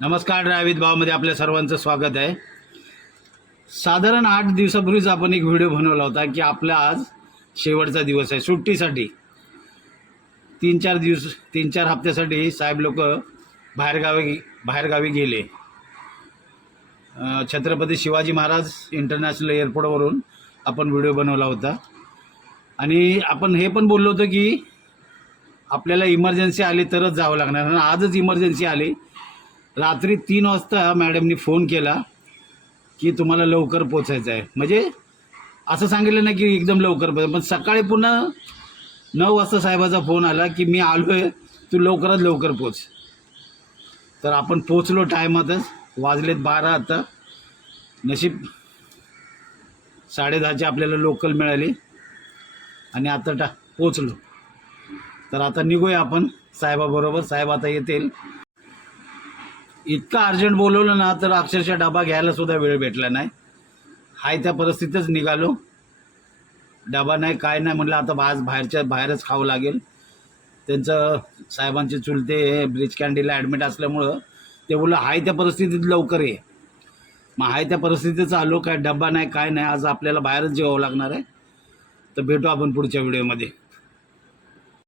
नमस्कार. ड्रायव्हित भावमध्ये आपल्या सर्वांचं स्वागत आहे. साधारण 8 दिवसापूर्वीच आपण एक व्हिडिओ बनवला होता की आपला आज शेवटचा दिवस आहे सुट्टीसाठी. 3-4 हप्त्यासाठी साहेब लोक बाहेरगावी गेले. छत्रपती शिवाजी महाराज इंटरनॅशनल एअरपोर्टवरून आपण व्हिडिओ बनवला होता आणि आपण हे पण बोललो होतो की आपल्याला इमर्जन्सी आली तरच जावं लागणार. आणि आजच इमर्जन्सी आली. रात्री 3 वाजता मॅडमनी फोन केला की तुम्हाला लवकर पोचायचं आहे. म्हणजे असं सांगितलं नाही की एकदम लवकर पोच, पण सकाळी पुन्हा 9 वाजता साहेबाचा फोन आला की मी आलो आहे, तू लवकरात लवकर पोच. तर आपण पोचलो टायमातच. वाजलेत 12 आता. नशीब 10:30ची आपल्याला लोकल मिळाली आणि आता पोचलो. तर आता निघूया आपण साहेबाबरोबर. साहेब आता येतील. इतका अर्जंट बोलवलं ना तर अक्षरशः डबा घ्यायला सुद्धा वेळ भेटला नाही. हाय त्या परिस्थितीतच निघालो. डबा नाही काय नाही, म्हटलं आता आज बाहेरच खावं लागेल. त्यांचं साहेबांचे चुलते ब्रिज कॅन्डीला ॲडमिट असल्यामुळं ते बोललं हाय त्या परिस्थितीत लवकर ये. मग हाय त्या परिस्थितीच आलो. काय डबा नाही काय नाही, आज आपल्याला बाहेरच जेवावं लागणार आहे. तर भेटू आपण पुढच्या व्हिडिओमध्ये.